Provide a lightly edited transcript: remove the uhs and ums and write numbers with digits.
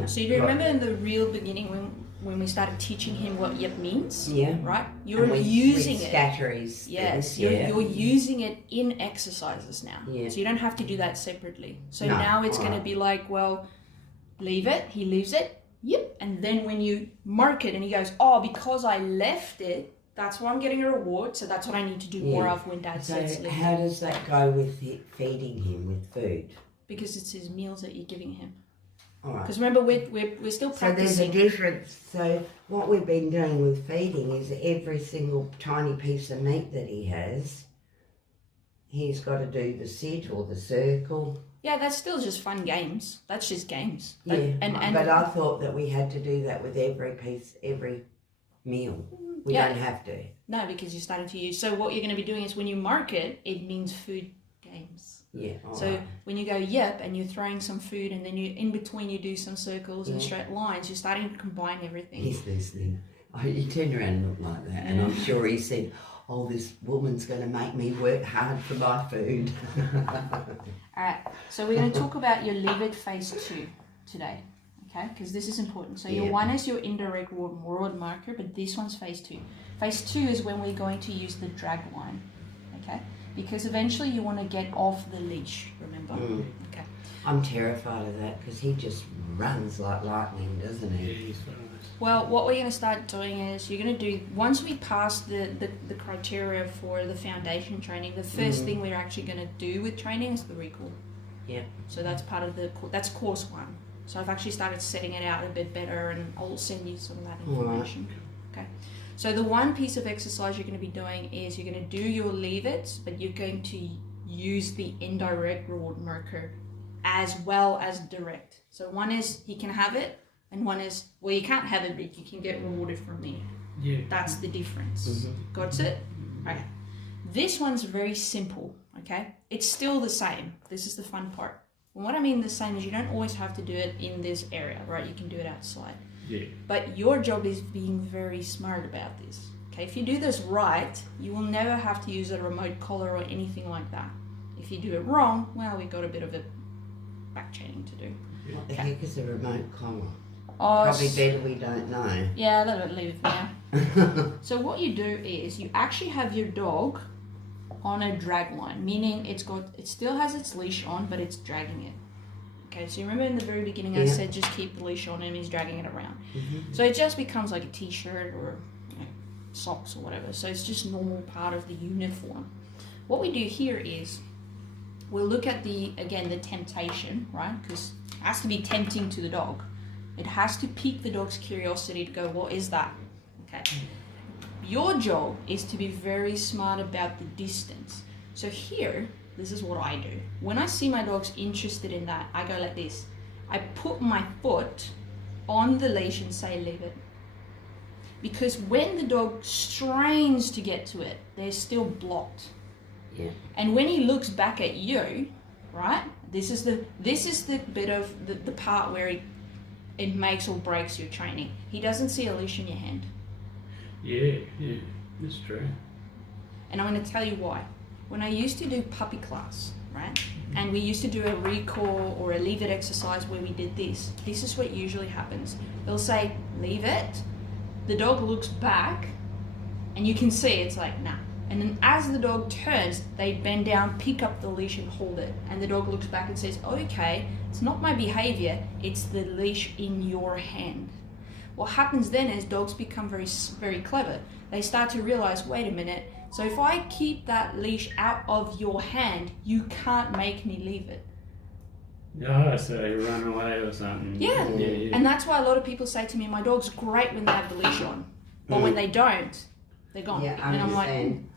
So you remember in the real beginning when we started teaching him what yip means? Yeah. Right? You're using it. Scatteries. Yes, things, you're using it in exercises now. Yeah. So you don't have to do that separately. So No, now it's going to be like, well, leave it, he leaves it, yep. And then when you mark it and he goes, oh, because I left it, that's why I'm getting a reward. So that's what I need to do more of when Dad says leave how it. does that go with feeding him with food? Because it's his meals that you're giving him. All right. Because remember, we're still practicing. So there's a difference. So what we've been doing with feeding is every single tiny piece of meat that he has, he's got to do the sit or the circle. Yeah, that's still just fun games. That's just games. Yeah, And but I thought that we had to do that with every meal. We don't have to. No, because you're starting to use. So what you're going to be doing is when you mark it, it means food games. Yeah. So when you go yep and you're throwing some food and then you in between you do some circles and straight lines, you're starting to combine everything. He's listening. He turned around and looked like that, and I'm sure he said, "Oh, this woman's going to make me work hard for my food." All right. So we're going to talk about your leave it phase 2 today. Okay, because this is important. So your one is your indirect reward marker, but this one's phase 2. Phase 2 is when we're going to use the drag line. Okay, because eventually you want to get off the leash. Remember? Okay. I'm terrified of that because he just runs like lightning, doesn't he? Yeah, he's fast. Well, what we're going to start doing is you're going to do, once we pass the criteria for the foundation training, the first thing we're actually going to do with training is the recall. Yeah. So that's part of that's course 1. So I've actually started setting it out a bit better and I'll send you some of that information. Okay. So the one piece of exercise you're going to be doing is you're going to do your leave it, but you're going to use the indirect reward marker as well as direct. So one is he can have it, and one is, well, you can't have it, but you can get rewarded from me. Yeah. That's the difference. Got it? Okay. This one's very simple, okay? It's still the same. This is the fun part. And what I mean the same is you don't always have to do it in this area, right? You can do it outside. Yeah. But your job is being very smart about this. Okay, if you do this right, you will never have to use a remote collar or anything like that. If you do it wrong, well, we've got a bit of a back chaining to do. What the heck is a remote collar? Oh, Probably better we don't know. yeah, let it leave it for now. So what you do is you actually have your dog on a drag line, meaning it still has its leash on, but it's dragging it. Okay, so you remember in the very beginning I said just keep the leash on and he's dragging it around. So it just becomes like a t-shirt or socks or whatever. So it's just normal part of the uniform. What we do here is we'll look at the temptation, right? Because it has to be tempting to the dog. It has to pique the dog's curiosity to go, what is that? Okay. Your job is to be very smart about the distance. So here, this is what I do. When I see my dog's interested in that, I go like this. I put my foot on the leash and say, leave it. Because when the dog strains to get to it, they're still blocked. Yeah. And when he looks back at you, right? This is the bit of the part where it makes or breaks your training. He doesn't see a leash in your hand. Yeah, that's true. And I'm going to tell you why. When I used to do puppy class, right? And we used to do a recall or a leave it exercise where we did this. This is what usually happens. They'll say, leave it. The dog looks back and you can see it's like, nah. And then as the dog turns, they bend down, pick up the leash and hold it. And the dog looks back and says, okay, it's not my behavior, it's the leash in your hand. What happens then is dogs become very, very clever. They start to realize, wait a minute, so if I keep that leash out of your hand, you can't make me leave it. Oh, so you run away or something. Yeah. And that's why a lot of people say to me, my dog's great when they have the leash on. But when they don't, they're gone. Yeah, I and I'm like, understand.